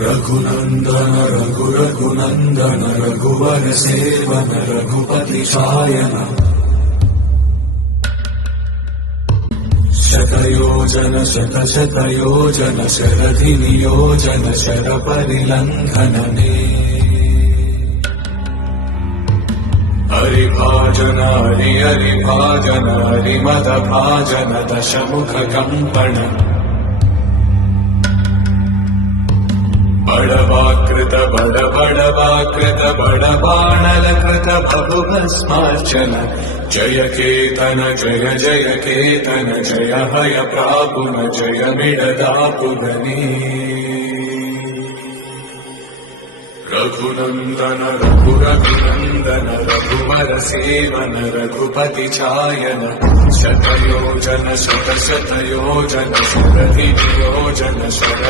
रघुनंदन रघुनंदन रघुवर seven Raghupati Shayan शतयोजन शतशतयोजन शरधि नियोजन sir परिलंघन हरिभाजन हरिभाजन हरिमद भाजन दशमुख कंपन बड़वाकृत बड़बाणल भगु भस्मार्चन जय केतन जय जय केतन जय भय प्रापुन जय मिडदापुगनी रघुनंदन रघुनंदन रघुवर सेवन रघुपति छायन शतयोजन शतशतयोजन शरधि नियोजन शर